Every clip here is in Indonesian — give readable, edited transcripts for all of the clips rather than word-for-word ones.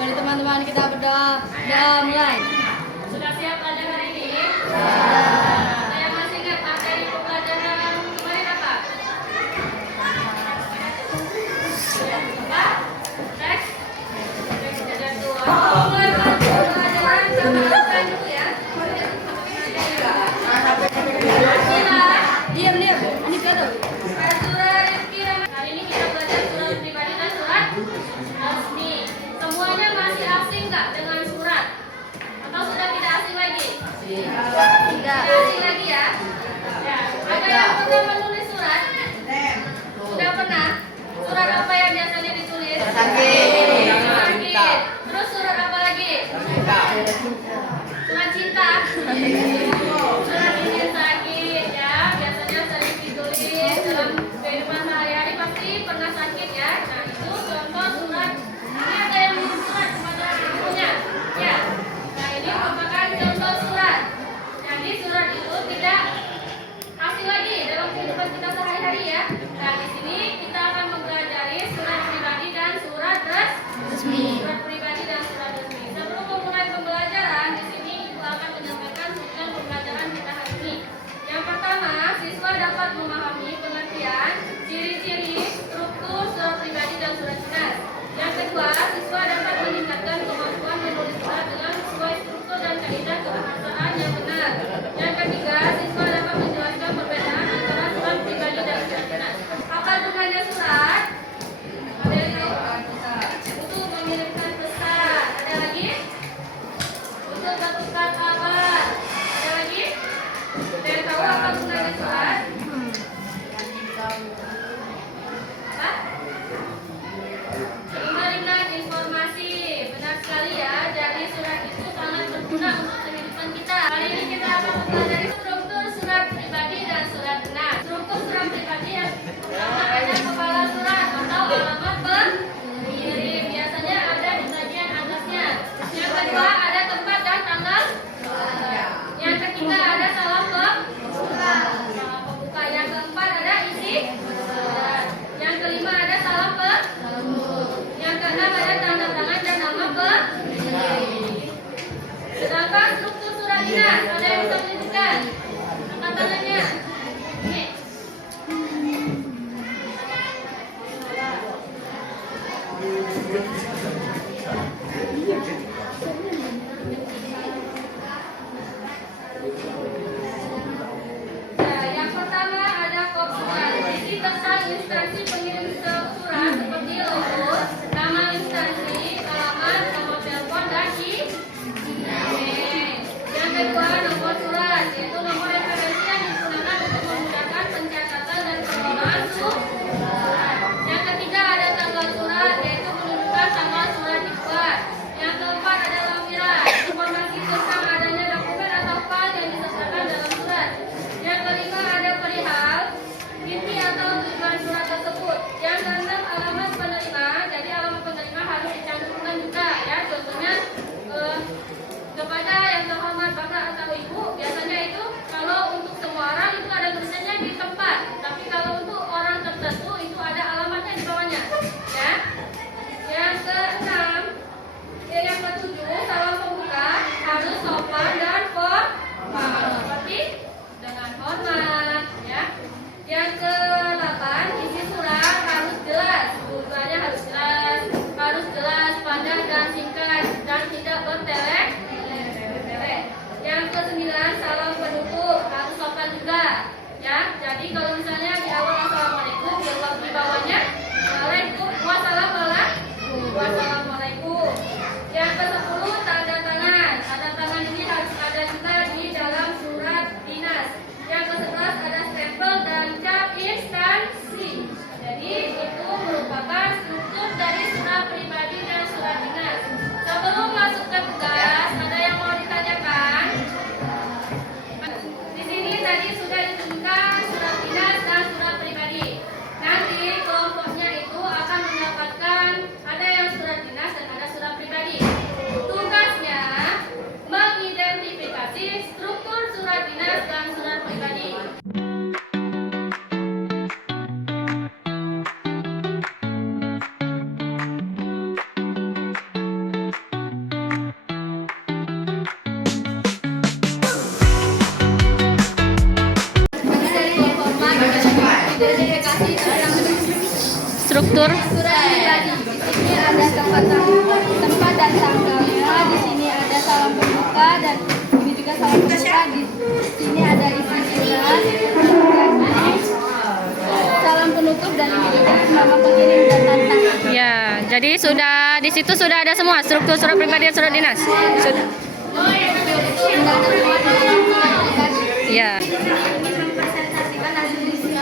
Mari teman-teman kita berdoa. Dan mulai. Sudah siap belajar hari ini? Ada yang masih ingat materi pembelajaran kemarin apa? Apa? Teks? Teks jajan tua. Mulai pembelajaran sama latihan dulu ya. Diam. Ini kado. Surat Rifki. Hari ini kita belajar surat pribadi dan surat resmi. Semuanya masih asing nggak dengan surat? Atau sudah tidak asing lagi? Tidak asing lagi ya? Ya. Ada yang pernah menulis surat? Sudah pernah? Surat apa yang biasanya ditulis? Sakit. Terus surat apa lagi? Surat cinta. Surat izin sakit ya. Biasanya sering ditulis dalam kehidupan sehari-hari, pasti pernah sakit ya. Nah itu contoh surat. Ini ada yang minum surat kepada ibunya. Ya. Nah ini merupakan contoh surat. Jadi surat itu tidak asing lagi dalam kehidupan kita sehari-hari ya. Nah di sini kita akan mempelajari surat pribadi dan surat resmi. Surat pribadi dan surat resmi. Sebelum memulai pembelajaran, di sini Ibu akan menyampaikan tujuan pembelajaran kita hari ini. Yang pertama, siswa dapat memahami pengertian, ciri-ciri, struktur surat pribadi dan surat dinas. Yang kedua, siswa dapat meningkatkan kemampuan menulis surat dengan sesuai struktur dan kaidah kebahasaan yang benar. Yang ketiga, siswa dapat menjelaskan perbedaan antara surat pribadi dan surat dinas. Apa gunanya surat? Ada yang tahu? Untuk mengirimkan pesan. Ada lagi? Untuk bertukar kabar. Ada lagi? Ada yang tahu apa gunanya surat? Apa? Memberikan informasi. Benar sekali ya. Jadi surat itu sangat berguna untuk kehidupan kita. Hari ini kita akan mempelajari struktur surat pribadi dan surat dinas. Struktur surat pribadi yang pertama ada kepala surat atau alamat pengirim. Biasanya ada di bagian atasnya. Yang kedua ada tempat dan tanggal. Yang ketiga ada salam pembuka. Yang keempat ada isi. Yang kelima ada salam yang keenam ada tanda tangan dan nama pengirim. Sedangkan struktur surat dinas, ada yang bisa menunjukkan angkat tangannya. Ini. Nah, yang pertama ada kopsurat. Isi tentang instansi pengirim surat seperti logo, nama instansi, alamat, nomor telepon, dan email. Yang kedua nomor surat, yaitu nomor referensi yang digunakan untuk memudahkan pencatatan dan pengelolaan surat. Yang ketiga ada tanggal surat, yaitu menunjukkan tanggal surat dibuat. Yang keempat ada lampiran, informasi tentang adanya dokumen atau file yang disertakan dalam surat. Yang kelima ada perihal, inti atau tujuan surat tersebut. Yang keenam alamat penerima, jadi alamat penerima harus dicantumkan juga ya. Contohnya kepada yang terhormat bapak atau ibu, biasanya itu kalau untuk semua orang itu ada tulisannya di tempat, tapi kalau untuk orang tertentu itu ada alamatnya di bawahnya ya. Yang keenam, yang ketujuh salam pembuka harus sopan dan formal, seperti dengan hormat ya. Yang ke-8 isi surat harus jelas, tujuannya harus jelas, padat dan singkat dan tidak bertele-tele. Yang ke-9 salam penutup harus sopan juga ya. Jadi kalau misalnya di awal assalamualaikum, di bawahnya wassalamualaikum. Yang ke-10 tanda tangan. Tanda tangan ini harus ada juga di dalam surat dinas. Yang ke-11 ada stempel dan cap instansi. Jadi itu merupakan struktur dari surat pribadi dan surat dinas. Sebelum masuk ke tugas, ada yang mau ditanyakan? Di struktur. Surat pribadi. Di sini ada tempat dan tanggalnya. Di sini ada salam pembuka dan ini juga salam pembuka. Di sini ada isi surat. Dan salam penutup dan ini juga nama pengirim dan tantangan. Ya, jadi sudah di situ sudah ada semua struktur surat pribadi dan surat dinas. Sudah. Ya. Ini mempresentasikan hasil diskusi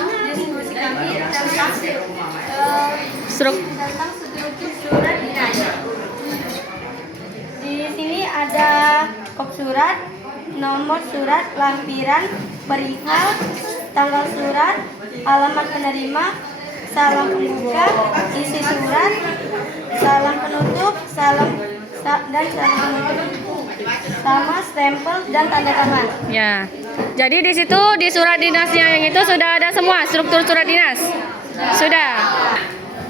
kami tentang tentang struktur surat dinas. Di sini ada kop surat, nomor surat, lampiran, perihal, tanggal surat, alamat penerima, salam pembuka, isi surat, salam penutup, dan salam penutup, sama stempel dan tanda tangan. Ya. Jadi di situ di surat dinasnya yang itu sudah ada semua struktur surat dinas. Sudah.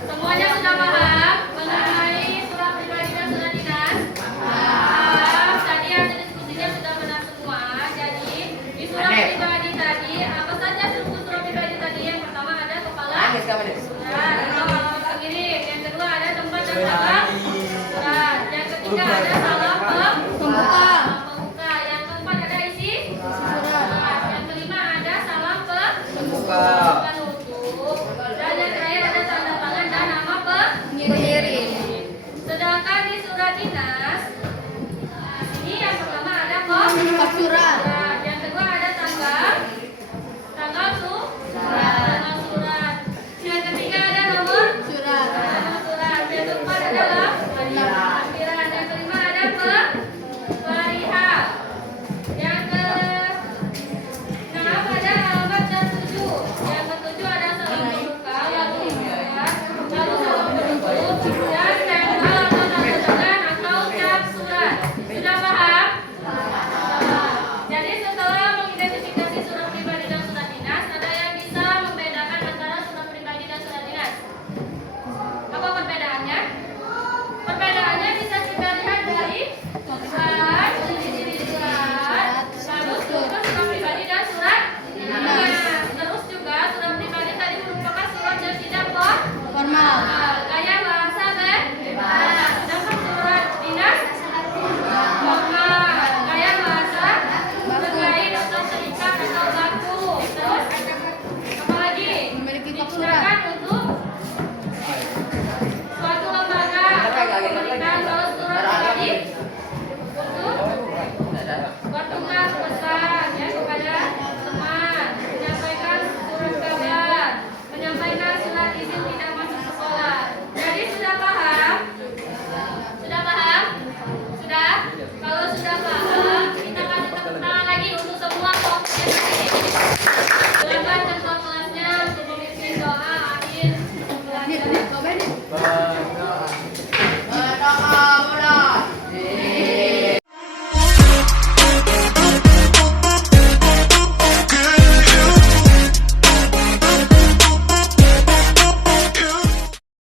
Semuanya sudah paham mengenai surat pribadi dan surat dinas? Paham. Tadi hasil diskusinya sudah benar semua. Jadi di surat pribadi tadi apa saja struktur surat pribadi tadi? Yang pertama ada kepala surat atau alamat pengirim. Yang kedua ada tempat dan tanggal.